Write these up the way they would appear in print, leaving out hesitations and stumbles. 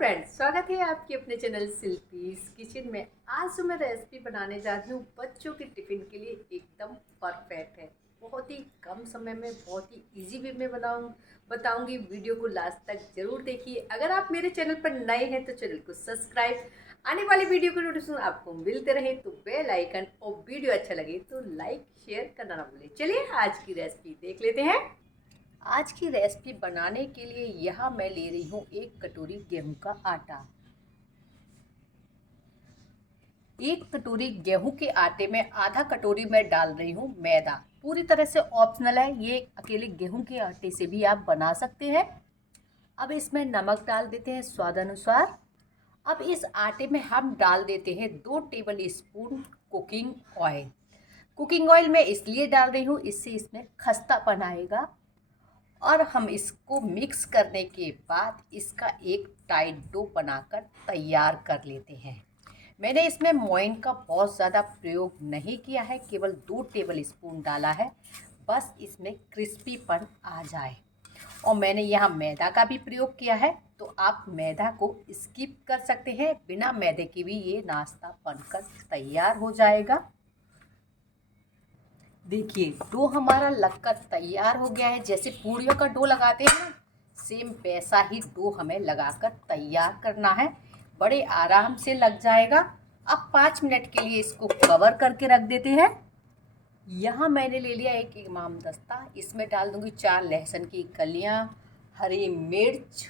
Friends, स्वागत है आपके अपने चैनल शिल्पीज किचन में। आज जो मैं रेसिपी बनाने जा रही हूँ बच्चों के टिफ़िन के लिए एकदम परफेक्ट है। बहुत ही कम समय में बहुत ही इजी वे में बताऊंगी। वीडियो को लास्ट तक जरूर देखिए। अगर आप मेरे चैनल पर नए हैं तो चैनल को सब्सक्राइब, आने वाली वीडियो को नोटिफिकेशन आपको मिलते रहे तो बेल आइकन, और वीडियो अच्छा लगे तो लाइक शेयर करना ना भूलें। चलिए आज की रेसिपी देख लेते हैं। आज की रेसिपी बनाने के लिए यहाँ मैं ले रही हूँ 1 कटोरी गेहूं का आटा। 1 कटोरी गेहूं के आटे में आधा कटोरी मैं डाल रही हूँ मैदा। पूरी तरह से ऑप्शनल है, ये अकेले गेहूं के आटे से भी आप बना सकते हैं। अब इसमें नमक डाल देते हैं स्वाद अनुसार। अब इस आटे में हम डाल देते हैं 2 table spoon cooking oil. Cooking oil मैं इसलिए डाल रही हूँ, इससे इसमें खस्तापन आएगा। और हम इसको मिक्स करने के बाद इसका एक टाइट डो बनाकर तैयार कर लेते हैं। मैंने इसमें मोइन का बहुत ज़्यादा प्रयोग नहीं किया है, केवल 2 टेबल स्पून डाला है, बस इसमें क्रिस्पीपन आ जाए। और मैंने यहाँ मैदा का भी प्रयोग किया है, तो आप मैदा को स्किप कर सकते हैं। बिना मैदे के भी ये नाश्ता बनकर तैयार हो जाएगा। देखिए डो हमारा लगकर तैयार हो गया है। जैसे पूड़ियों का डो लगाते हैं ना, सेम वैसा ही डो हमें लगाकर तैयार करना है। बड़े आराम से लग जाएगा। अब 5 मिनट के लिए इसको कवर करके रख देते हैं। यहाँ मैंने ले लिया एक इमाम दस्ता, इसमें डाल दूंगी 4 लहसुन की कलियाँ, हरी मिर्च,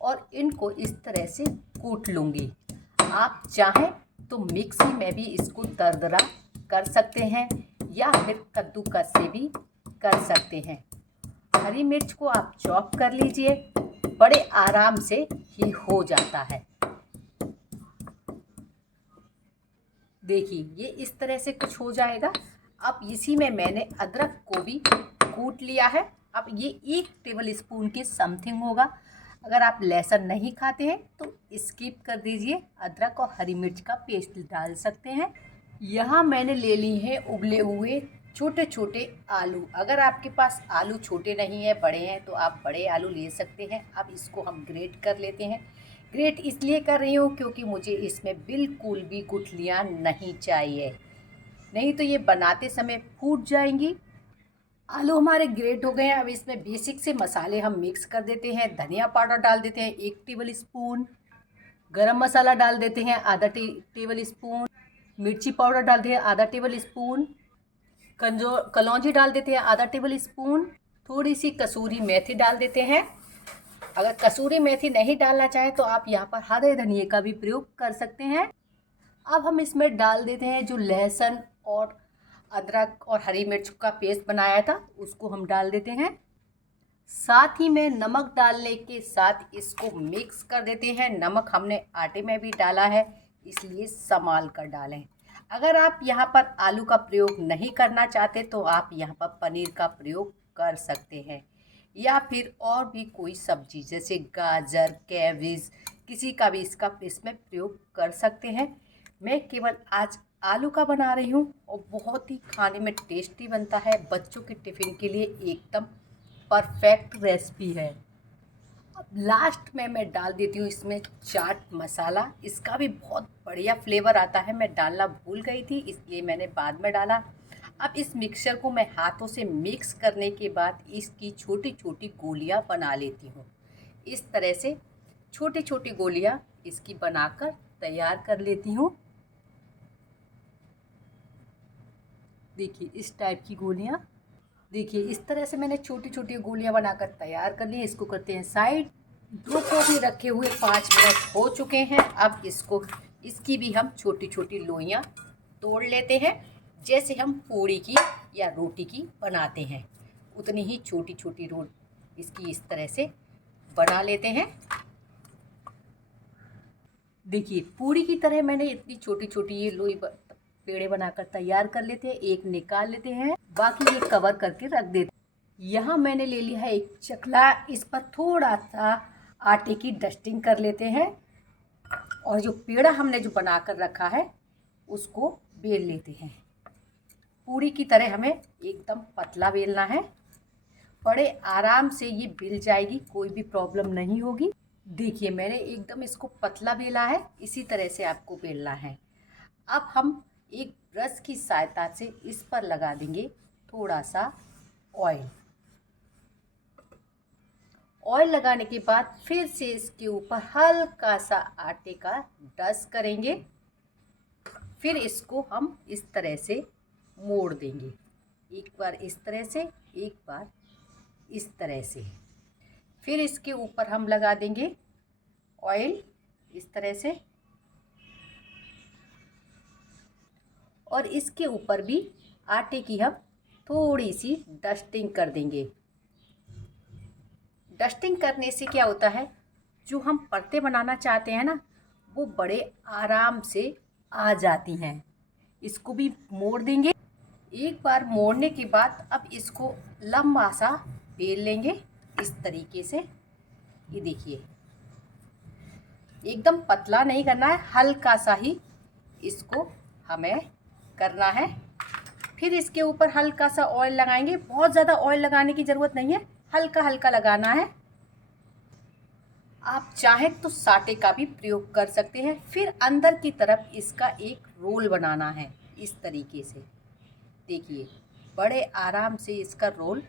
और इनको इस तरह से कूट लूँगी। आप चाहें तो मिक्सी में भी इसको दरदरा कर सकते हैं या फिर कद्दूकस से भी कर सकते हैं। हरी मिर्च को आप चॉप कर लीजिए, बड़े आराम से ये हो जाता है। देखिए ये इस तरह से कुछ हो जाएगा। अब इसी में मैंने अदरक को भी कूट लिया है। अब ये 1 टेबल स्पून के समथिंग होगा। अगर आप लहसुन नहीं खाते हैं तो स्किप कर दीजिए, अदरक और हरी मिर्च का पेस्ट डाल सकते हैं। यहाँ मैंने ले ली है उबले हुए छोटे छोटे आलू। अगर आपके पास आलू छोटे नहीं है, बड़े हैं, तो आप बड़े आलू ले सकते हैं। अब इसको हम ग्रेट कर लेते हैं। ग्रेट इसलिए कर रही हूँ क्योंकि मुझे इसमें बिल्कुल भी गुठलियाँ नहीं चाहिए, नहीं तो ये बनाते समय फूट जाएंगी। आलू हमारे ग्रेट हो गए हैं। अब इसमें बेसिक से मसाले हम मिक्स कर देते हैं। धनिया पाउडर डाल देते हैं 1 टेबल स्पून, गरम मसाला डाल देते हैं आधा टेबल स्पून, मिर्ची पाउडर डाल देते हैं आधा टेबल स्पून, कलौंजी डाल देते हैं आधा टेबल स्पून, थोड़ी सी कसूरी मेथी डाल देते हैं। अगर कसूरी मेथी नहीं डालना चाहें तो आप यहाँ पर हरे धनिए का भी प्रयोग कर सकते हैं। अब हम इसमें डाल देते हैं जो लहसुन और अदरक और हरी मिर्च का पेस्ट बनाया था, उसको हम डाल देते हैं। साथ ही में नमक डालने के साथ इसको मिक्स कर देते हैं। नमक हमने आटे में भी डाला है, इसलिए संभाल कर डालें। अगर आप यहाँ पर आलू का प्रयोग नहीं करना चाहते तो आप यहाँ पर पनीर का प्रयोग कर सकते हैं, या फिर और भी कोई सब्जी जैसे गाजर, कैबेज, किसी का भी इसमें प्रयोग कर सकते हैं। मैं केवल आज आलू का बना रही हूँ और बहुत ही खाने में टेस्टी बनता है। बच्चों के टिफ़िन के लिए एकदम परफेक्ट रेसिपी है। अब लास्ट में मैं डाल देती हूँ इसमें चाट मसाला। इसका भी बहुत बढ़िया फ्लेवर आता है। मैं डालना भूल गई थी, इसलिए मैंने बाद में डाला। अब इस मिक्सचर को मैं हाथों से मिक्स करने के बाद इसकी छोटी छोटी गोलियाँ बना लेती हूँ। इस तरह से छोटी छोटी गोलियाँ इसकी बनाकर तैयार कर लेती हूँ। देखिए इस टाइप की गोलियाँ, देखिए इस तरह से मैंने छोटी छोटी गोलियां बनाकर तैयार कर ली। इसको करते हैं साइड। डो को भी रखे हुए 5 मिनट हो चुके हैं। अब इसकी भी हम छोटी छोटी लोइयां तोड़ लेते हैं। जैसे हम पूड़ी की या रोटी की बनाते हैं, उतनी ही छोटी छोटी इसकी इस तरह से बना लेते हैं। देखिए पूड़ी की तरह मैंने इतनी छोटी छोटी ये लोई पेड़े बनाकर तैयार कर लेते हैं। एक निकाल लेते हैं, बाकी ये कवर करके रख देते हैं। यहाँ मैंने ले लिया है एक चकला, इस पर थोड़ा सा आटे की डस्टिंग कर लेते हैं, और जो पेड़ा हमने जो बना कर रखा है उसको बेल लेते हैं। पूड़ी की तरह हमें एकदम पतला बेलना है। बड़े आराम से ये बेल जाएगी, कोई भी प्रॉब्लम नहीं होगी। देखिए मैंने एकदम इसको पतला बेला है, इसी तरह से आपको बेलना है। अब हम एक ब्रश की सहायता से इस पर लगा देंगे थोड़ा सा ऑयल। ऑयल लगाने के बाद फिर से इसके ऊपर हल्का सा आटे का डस्ट करेंगे। फिर इसको हम इस तरह से मोड़ देंगे, एक बार इस तरह से, एक बार इस तरह से। फिर इसके ऊपर हम लगा देंगे ऑयल इस तरह से, और इसके ऊपर भी आटे की हम थोड़ी सी डस्टिंग कर देंगे। डस्टिंग करने से क्या होता है, जो हम परतें बनाना चाहते हैं ना, वो बड़े आराम से आ जाती हैं। इसको भी मोड़ देंगे। एक बार मोड़ने के बाद अब इसको लंबा सा बेल लेंगे इस तरीके से। ये देखिए एकदम पतला नहीं करना है, हल्का सा ही इसको हमें करना है। फिर इसके ऊपर हल्का सा ऑयल लगाएंगे, बहुत ज़्यादा ऑयल लगाने की ज़रूरत नहीं है, हल्का हल्का लगाना है। आप चाहें तो साटे का भी प्रयोग कर सकते हैं। फिर अंदर की तरफ इसका एक रोल बनाना है इस तरीके से। देखिए बड़े आराम से इसका रोल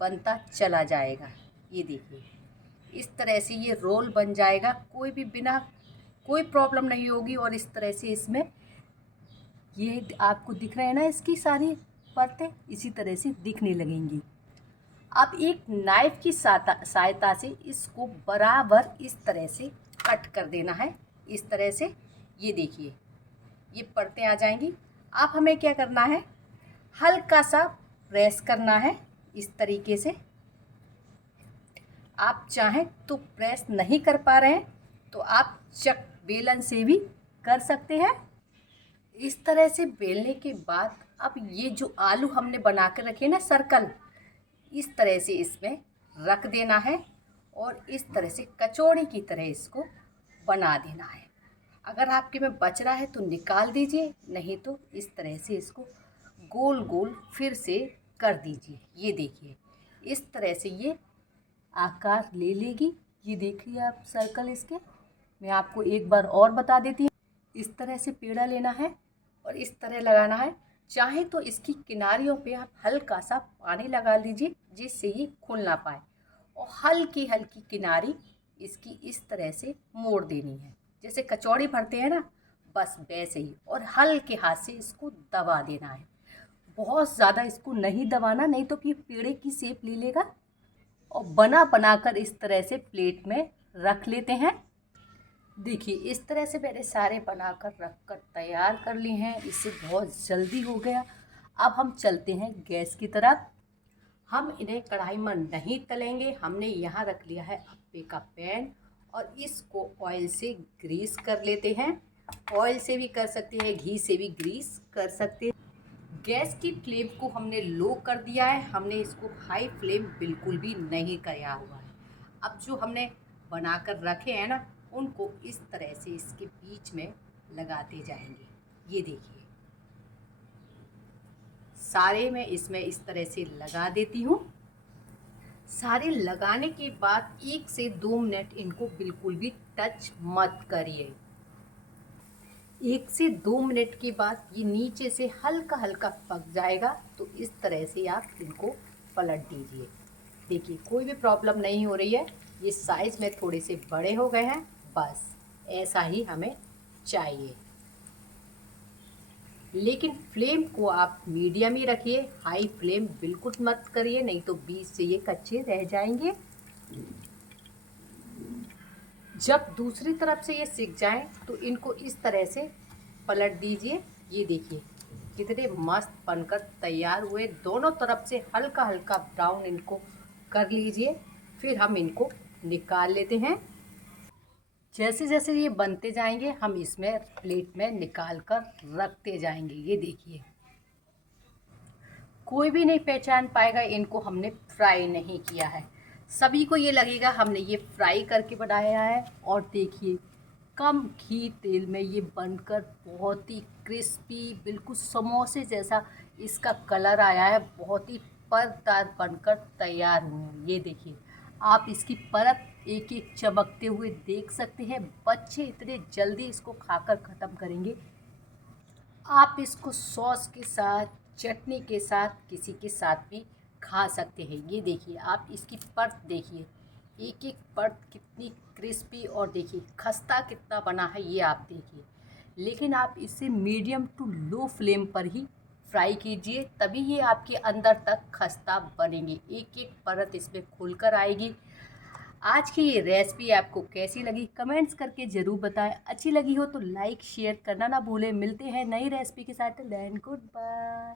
बनता चला जाएगा। ये देखिए इस तरह से ये रोल बन जाएगा, कोई भी बिना कोई प्रॉब्लम नहीं होगी। और इस तरह से इसमें ये आपको दिख रहे हैं ना, इसकी सारी परतें इसी तरह से दिखने लगेंगी। अब एक नाइफ की सहायता से इसको बराबर इस तरह से कट कर देना है, इस तरह से। ये देखिए ये परतें आ जाएंगी। अब हमें क्या करना है, हल्का सा प्रेस करना है इस तरीके से। आप चाहें तो प्रेस नहीं कर पा रहे हैं तो आप चक बेलन से भी कर सकते हैं। इस तरह से बेलने के बाद अब ये जो आलू हमने बना कर रखे ना सर्कल, इस तरह से इसमें रख देना है और इस तरह से कचौड़ी की तरह इसको बना देना है। अगर आपके में बच रहा है तो निकाल दीजिए, नहीं तो इस तरह से इसको गोल गोल फिर से कर दीजिए। ये देखिए इस तरह से ये आकार ले लेगी। ये देखिए आप सर्कल इसके, मैं आपको एक बार और बता देती हूँ। इस तरह से पेड़ा लेना है और इस तरह लगाना है। चाहे तो इसकी किनारियों पे आप हल्का सा पानी लगा लीजिए जिससे ये खुल ना पाए, और हल्की हल्की किनारी इसकी इस तरह से मोड़ देनी है, जैसे कचौड़ी भरते हैं ना, बस वैसे ही। और हल्के हाथ से इसको दबा देना है, बहुत ज़्यादा इसको नहीं दबाना, नहीं तो फिर पेड़े की शेप ले लेगा। और बनाकर इस तरह से प्लेट में रख लेते हैं। देखिए इस तरह से मैंने सारे बनाकर रख कर तैयार कर लिए हैं, इससे बहुत जल्दी हो गया। अब हम चलते हैं गैस की तरफ। हम इन्हें कढ़ाई में नहीं तलेंगे, हमने यहाँ रख लिया है अप्पे का पैन और इसको ऑयल से ग्रीस कर लेते हैं। ऑयल से भी कर सकते हैं, घी से भी ग्रीस कर सकते हैं। गैस की फ्लेम को हमने लो कर दिया है, हमने इसको हाई फ्लेम बिल्कुल भी नहीं किया हुआ है। अब जो हमने बनाकर रखे हैं ना, उनको इस तरह से इसके बीच में लगाते जाएंगे। ये देखिए सारे मैं इसमें इस तरह से लगा देती हूँ। सारे लगाने के बाद 1 से 2 मिनट इनको बिल्कुल भी टच मत करिए। 1 से 2 मिनट के बाद ये नीचे से हल्का हल्का पक जाएगा, तो इस तरह से आप इनको पलट दीजिए। देखिए कोई भी प्रॉब्लम नहीं हो रही है, ये साइज़ में थोड़े से बड़े हो गए हैं, बस ऐसा ही हमें चाहिए। लेकिन फ्लेम को आप मीडियम ही रखिए, हाई फ्लेम बिल्कुल मत करिए, नहीं तो बीच से ये कच्चे रह जाएंगे। जब दूसरी तरफ से ये सिक जाए तो इनको इस तरह से पलट दीजिए। ये देखिए कितने मस्त बनकर तैयार हुए। दोनों तरफ से हल्का हल्का ब्राउन इनको कर लीजिए, फिर हम इनको निकाल लेते हैं। जैसे जैसे ये बनते जाएंगे हम इसमें प्लेट में निकाल कर रखते जाएंगे। ये देखिए कोई भी नहीं पहचान पाएगा इनको हमने फ्राई नहीं किया है। सभी को ये लगेगा हमने ये फ्राई करके बनाया है। और देखिए कम घी तेल में ये बनकर बहुत ही क्रिस्पी, बिल्कुल समोसे जैसा इसका कलर आया है, बहुत ही परतदार बनकर तैयार हुए हैं। ये देखिए आप इसकी परत एक एक चमकते हुए देख सकते हैं। बच्चे इतने जल्दी इसको खाकर ख़त्म करेंगे। आप इसको सॉस के साथ, चटनी के साथ, किसी के साथ भी खा सकते हैं। ये देखिए, आप इसकी परत देखिए, एक एक परत कितनी क्रिस्पी, और देखिए खस्ता कितना बना है ये आप देखिए। लेकिन आप इसे मीडियम टू लो फ्लेम पर ही फ्राई कीजिए, तभी ये आपके अंदर तक खस्ता बनेंगे, एक एक परत इसमें खुलकर आएगी। आज की ये रेसिपी आपको कैसी लगी कमेंट्स करके ज़रूर बताएं। अच्छी लगी हो तो लाइक शेयर करना ना भूलें। मिलते हैं नई रेसिपी के साथ। Good bye.